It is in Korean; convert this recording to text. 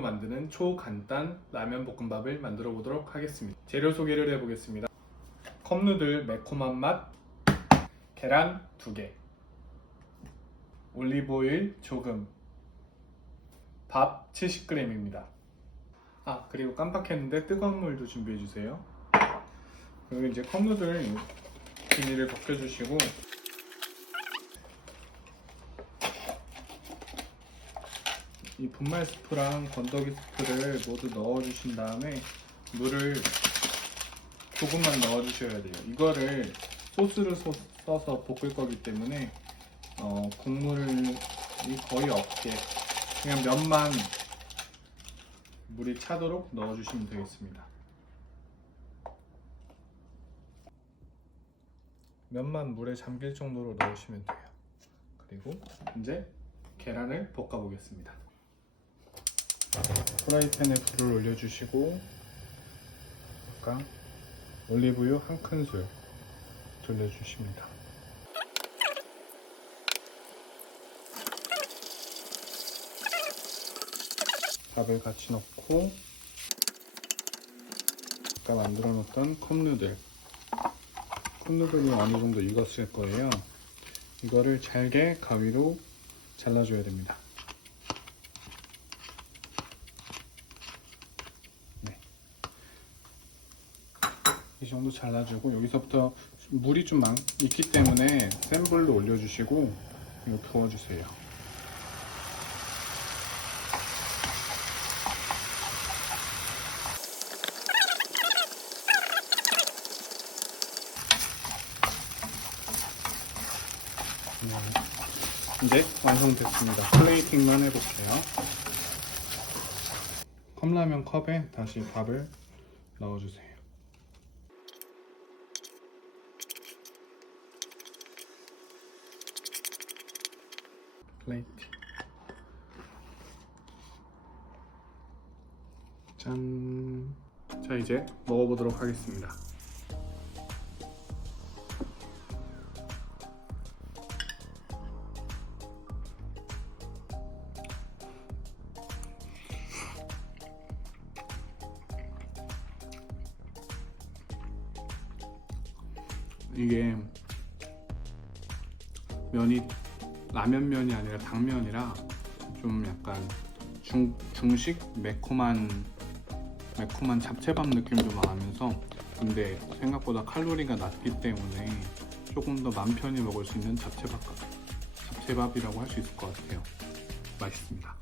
만드는 초간단 라면 볶음밥을 만들어 보도록 하겠습니다. 재료 소개를 해보겠습니다. 컵누들 매콤한 맛, 계란 2개, 올리브오일 조금, 밥 70g입니다. 아 그리고 깜빡했는데 뜨거운 물도 준비해 주세요. 그리고 이제 컵누들 비닐을 벗겨주시고 이 분말 스프랑 건더기 스프를 모두 넣어주신 다음에 물을 조금만 넣어주셔야 돼요. 이거를 소스를 소- 써서 볶을 거기 때문에 어, 국물이 거의 없게 그냥 면만 물이 차도록 넣어주시면 되겠습니다. 면만 물에 잠길 정도로 넣으시면 돼요. 그리고 이제 계란을 볶아 보겠습니다. 프라이팬에 불을 올려주시고 아까 올리브유 한 큰술 돌려주십니다. 밥을 같이 넣고 아까 만들어 놓던 컵누들 컵누들이 어느 정도 익었을 거예요. 이거를 잘게 가위로 잘라줘야 됩니다. 정도 잘라주고 여기서부터 물이 좀 많, 있기 때문에 센 불로 올려주시고 이거 부어주세요. 네. 이제 완성됐습니다. 플레이팅만 해볼게요. 컵라면 컵에 다시 밥을 넣어주세요. 플레이트. 짠. 자, 이제 먹어보도록 하겠습니다. 이게 면이 라면 면이 아니라 당면이라 좀 약간 중, 중식 매콤한 매콤한 잡채밥 느낌도 나면서 근데 생각보다 칼로리가 낮기 때문에 조금 더 맘 편히 먹을 수 있는 잡채밥 같- 잡채밥이라고 할 수 있을 것 같아요. 맛있습니다.